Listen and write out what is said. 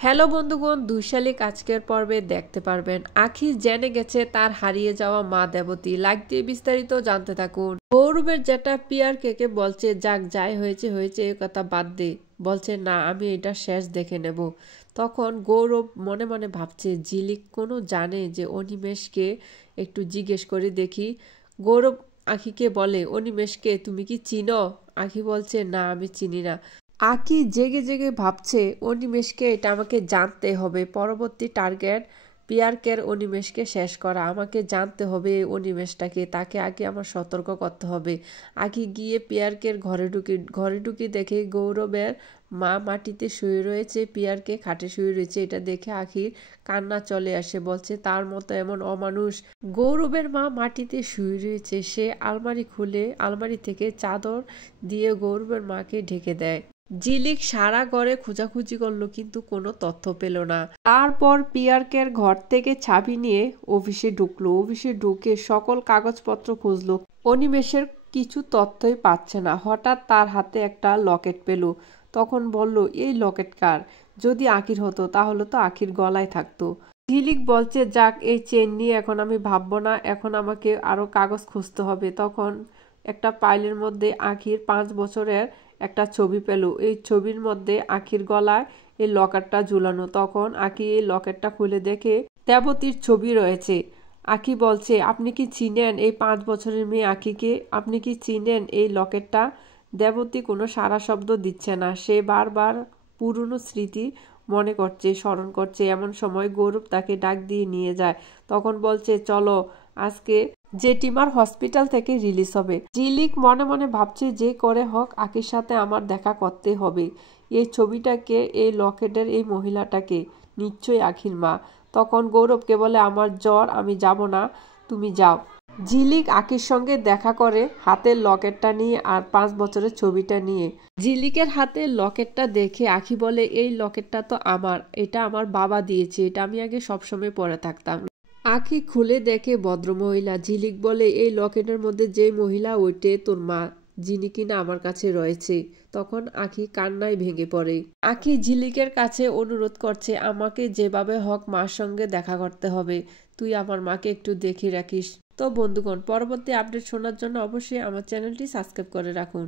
Hello বন্ধুগণ, ২ শালিক আজকের পর্বে দেখতে পারবেন আখি জেনে গেছে তার হারিয়ে যাওয়া মা দেবতী। লাইক দিয়ে বিস্তারিত জানতে থাকুন। গৌরবের যেটা পিয়ার কেকে বলছে যাক যাই হয়েছে হয়েছে এ কথা বাদ দে, বলছে না আমি এটা শেষ দেখে নেব। তখন গৌরব মনে মনে ভাবছে ঝিলিক কোনো জানে যে অনিমেষকে একটু জিজ্ঞেস করে দেখি। গৌরব আখিকে বলে অনিমেষকে তুমি কি চিনো? আখি বলছে না আমি চিনি না। আকি জেগে জেগে ভাবছে অনিমেষকে এটা আমাকে জানতে হবে। পরবর্তী টার্গেট পিয়ারকের অনিমেষকে শেষ করা। আমাকে জানতে হবে অনিমেষটাকে, তাকে আগে আমার সতর্ক করতে হবে। আকি গিয়ে পিয়ারকের ঘরে ঢুকি দেখে গৌরবের মা মাটিতে শুয়ে রয়েছে, পিয়ারকে খাটে শুয়ে রয়েছে। এটা দেখে আখির কান্না চলে আসে, বলছে তার মতো এমন অমানুষ। গৌরবের মা মাটিতে শুয়ে রয়েছে, সে আলমারি খুলে আলমারি থেকে চাদর দিয়ে গৌরবের মাকে ঢেকে দেয়। ঝিলিক সারা ঘরে খোঁজাখুঁজি করলো কিন্তু কোনো তথ্য পেল না। তারপর পিয়ারকের ঘর থেকে চাবি নিয়ে অফিসে ঢুকলো। অফিসে ঢুকে সকল কাগজপত্র খুঁজলো, অনিমেষের কিছু তথ্যই পাচ্ছে না। হঠাৎ তার হাতে একটা লকেট পেল। তখন বলল এই লকেট কার? যদি আখির হতো তাহলে তো আখির গলায় থাকতো। ঝিলিক বলছে যাক এই চেন নিয়ে এখন আমি ভাববো না, এখন আমাকে আরো কাগজ খুঁজতে হবে। তখন একটা ফাইলের মধ্যে আখির 5 বছরের একটা ছবি পেল। এই ছবির মধ্যে আখির গলায় এই লকেটটা ঝুলানো। তখন আখি এই লকেটটা খুলে দেখে দেবতীর ছবি রয়েছে। আখি বলছে আপনি কি চিনেন এই 5 বছরের মেয়ে আখিকে? আপনি কি চিনেন এই লকেটটা? দেবতী কোনো সারা শব্দ দিচ্ছে না, সে বারবার পুরনো স্মৃতি মনে করছে, স্মরণ করছে। এমন সময় গৌরব তাকে ডাক দিয়ে নিয়ে যায়। তখন বলছে চলো আজকে জেঠিমার হসপিটাল থেকে রিলিজ হবে। ঝিলিক মনে মনে ভাবছে যে করে হোক আখির সাথে আমার দেখা করতে হবে। এই ছবিটাকে, এই লকেটের এই মহিলাটাকে নিশ্চয়ই আখির মা। তখন গৌরবকে বলে আমার জ্বর, আমি যাব না, তুমি যাও। ঝিলিক আখির সঙ্গে দেখা করে হাতের লকেটটা নিয়ে আর 5 বছরের ছবিটা নিয়ে। ঝিলিকের হাতে লকেটটা দেখে আখি বলে এই লকেটটা তো আমার, এটা আমার বাবা দিয়েছে, এটা আমি আগে সবসময় পরে থাকতাম। আখি খুলে দেখে ভদ্রমহিলা। ঝিলিক বলে এই লকেটের মধ্যে যে মহিলা ওইটে তোর মা, যিনি কিনা আমার কাছে রয়েছে। তখন আখি কান্নায় ভেঙে পড়ে। আখি ঝিলিকের কাছে অনুরোধ করছে আমাকে যেভাবে হোক মার সঙ্গে দেখা করতে হবে, তুই আমার মাকে একটু দেখে রাখিস। তো বন্ধুগণ, পরবর্তী আপডেট শোনার জন্য অবশ্যই আমার চ্যানেলটি সাবস্ক্রাইব করে রাখুন।